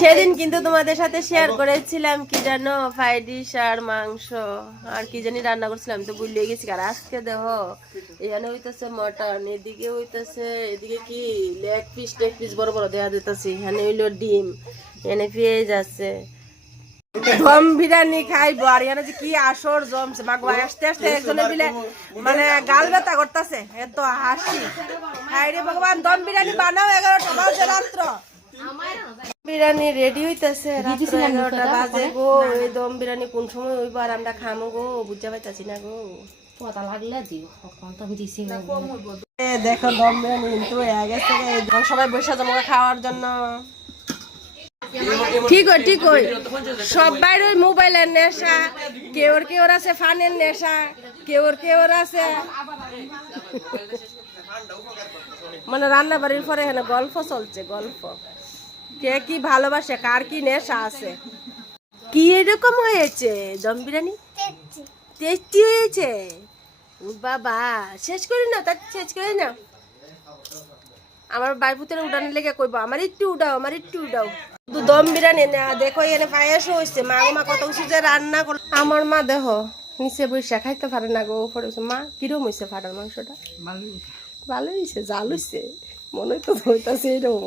সেদিন কিন্তু তোমাদের সাথে শেয়ার করেছিলাম কি জানো, ফ্রাইড ডিশ আর মাংস আর কি জানি রান্না করছিলাম, তো ভুলে গেছি। আর আজকে দেখো এখানে হইতেছে মটন, এদিকে হইতেছে, এদিকে কি লেগ পিস বড় বড় দেওয়া দিতেছি, এখানে হইলো ডিম, এখানে পেঁয়াজ আছে। দম বিরিয়ানি খাইবো আর এখানে যে কি আসর জমছে মাগো, আসতে আসতে একজনের মিলে মানে গাল ব্যথা করতেছে, এত হাসি। হাই রে ভগবান, দম বিরিয়ানি বানাও, 11টা বাজে রাত্র। বিরিয়ানি রেডি হইতেছে, রাত্র 11টা বাজে গো। এই দম বিরিয়ানি কোন সময় হইব আর আমরা খামো গো, বুঝতে পাইতাছি না গো। পতা লাগলে দিও, কখন তো দিছি। দেখো দম বিরিয়ানি কিন্তু হয়ে গেছে, সবাই বসে যাবো খাওয়ার জন্য। ঠিক হয় সবাই ওই মোবাইলের নেশা, কেউর আছে ফানের নেশা, কেউর আছে মানে রান্না বাড়ির পরে এখানে গল্প চলছে, গল্প কে কি ভালোবাসে, কার কি নেশা আছে। কি এরকম হয়েছে দম বিরিয়ানি, টেস্টি হয়েছে বাবা। শেষ করি না, তার শেষ করি না। আমার বাইপুতের উঠানের লেগে কইব আমার একটু উঠাও, আমার একটু উঠাও। দম বিরিয়ানি না, দেখো এখানে পায়েসও হয়েছে। মা কত কিছু যে রান্না করলো। আমার মা দেখো নিচে বসে খাইতে পারে না গো, উপরে মা কিরম হয়েছে ফাটার মাংসটা? ভালো হয়েছে, জাল হয়েছে, মনে তো হইতাছে এরকম।